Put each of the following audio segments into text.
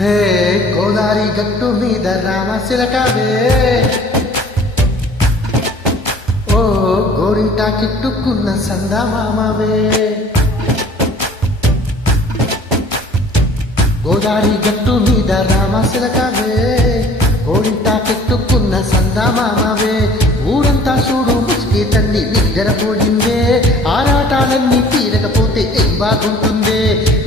హే గోదారి గట్టు మీద రామశిలకవే, ఓ గోరింట కిట్టుకున్న సందమామవే. గోదారి గట్టు మీద రామశిలకవే, గోరింట కిట్టుకున్న సందమామవే. ఊరంతా చూడు ముసికి తల్లి నిద్రపోయిందే, ఆరాటాలన్నీ తీరకపోతే ఏం బాగుంటుందే.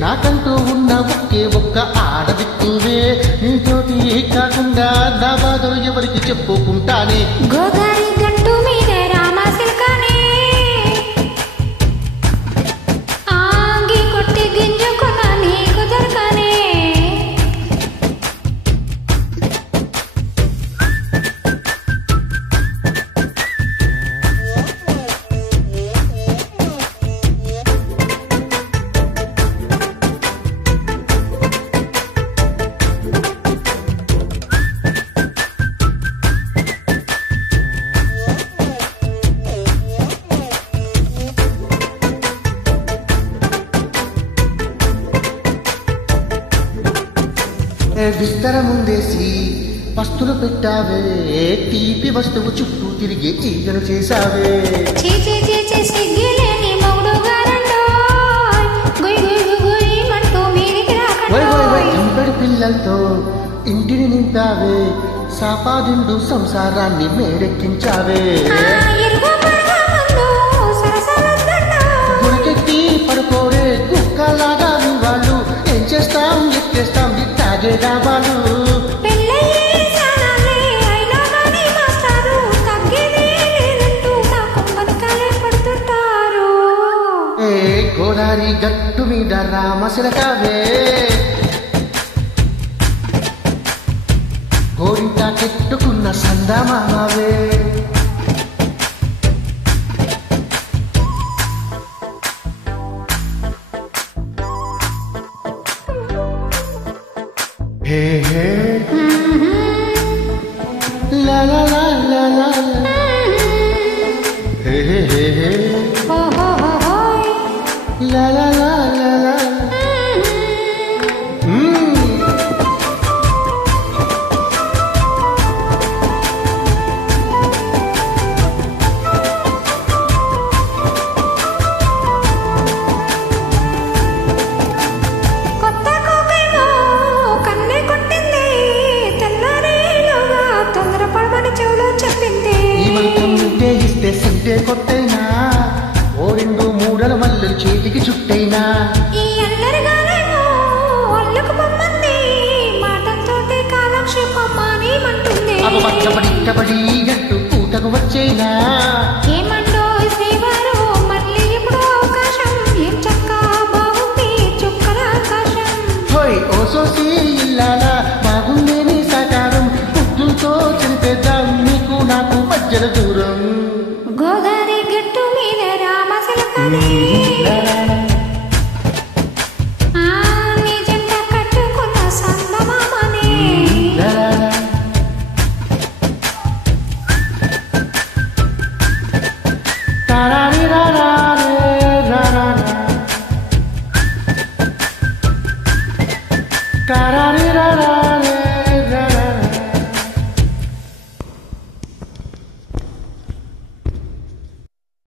నాకంటూ ఉన్న ఒకే ఒక్క ఆడదిక్కువే, నీతోటి కాకుండా నా బాధలు ఎవరికి చెప్పుకుంటానే. గోదారి గట్టు మీద రామశిలకనే, ఆంగి కొట్టి గింజుకున్న నీకు దొరకనే. విస్తరముందేసి వస్తువులు పెట్టావే, తీపి వస్తువు చుట్టూ తిరిగి ఈగను చేశావే. ఇంపడి పిల్లలతో ఇంటిని నింపావే, సాపాదిండు సంసారాన్ని మేరెక్కించావే. గురకెత్తి పడుకోరే కుక్కలాగా వాళ్ళు, ఏం చేస్తాం ఎక్కేస్తాం ఇట్టాగే డాబాలు. గోదారి గట్టు మీద రామశిలకవే, గోరింట కెట్టుకున్న సందమామవే. హే హే లా లా లా లా లా, హే హే హే la la la la la. కొత్త కోకైలో కన్నే కొట్టింది, తెల్లారేలోగా తొందరపడమని చెవులో చెప్పింది. ఈ మంత్రం ఉంటే ఇస్తే సంటే కొట్టైనా, ఓ రెండు మూడల మల్లు చేతికి చుట్టైనా. ఈ అల్లరిగానేమో అల్లుకు పొమ్మంది, మాటలతోటి కాలక్షేపం మానేమంటుంది. కబడి గట్టు పూటకు వచ్చేనా, ఏమండో శ్రీవారు మళ్ళీ ఇప్పుడు అవకాశం, ఏం చక్క బాగుంది చుక్కల ఆకాశం. హోయ్ ఓ సోసి ఇల్లాలా, బాగుందే నీ సాకారం, బుద్ధులతో చనిపేద్దాం నీకు నాకు మధ్యల దూరం. గోదారి గట్టు మీద రామశిలకనే, నీ జంట కట్టుకున్న సందమామనే. తారారి రారారే రారారా, తారారి రారా.